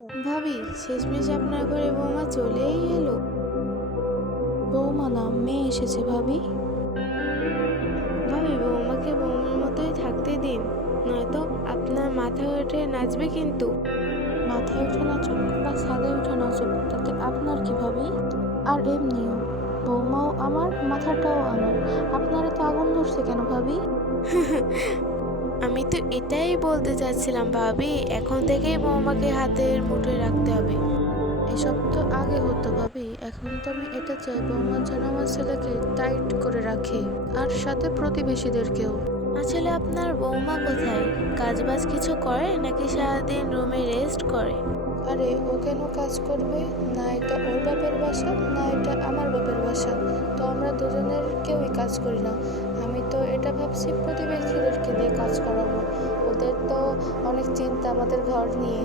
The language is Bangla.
ভাবি, শেষমেশ আপনার ঘরে বৌমা চলেই এলো। বৌমা না, মেয়ে এসেছে ভাবি। ভাবি, বৌমাকে বৌমার মতোই থাকতে দিন, নয়তো আপনার মাথা উঠে নাচবে কিন্তু। মাথায় উঠে নাচুক বা ছাদে উঠে নাচুক, তাতে আপনার কি ভাবি? আর এমনিও বৌমাও আমার, মাথাটাও আমার। আপনারা তো আগুন ধরছে কেন ভাবি? আমি তো এটাই বলতে চাচ্ছিলাম ভাবি, এখন থেকেই বৌমাকে হাতের মুঠোয় রাখতে হবে। এসব তো আগে হতো ভাবি, এখন তো আমি এটা চাই বৌমা যেন আমার ছেলেকে টাইট করে রাখে, আর সাথে প্রতিবেশীদেরকেও। আসলে আপনার বৌমা কোথায়? কাজবাজ কিছু করে নাকি সারাদিন রুমে রেস্ট করে? আরে ও কেন কাজ করবে? না এটা ওর বাপের বাসা, না এটা আমার বাপের বাসা। তো আমরা দুজনের কেউই কাজ করি না। আমি তো এটা ভাবছি প্রতিবেশীদেরকে দিয়ে কাজ করাবো। ওদের তো অনেক চিন্তা আমাদের ঘর নিয়ে।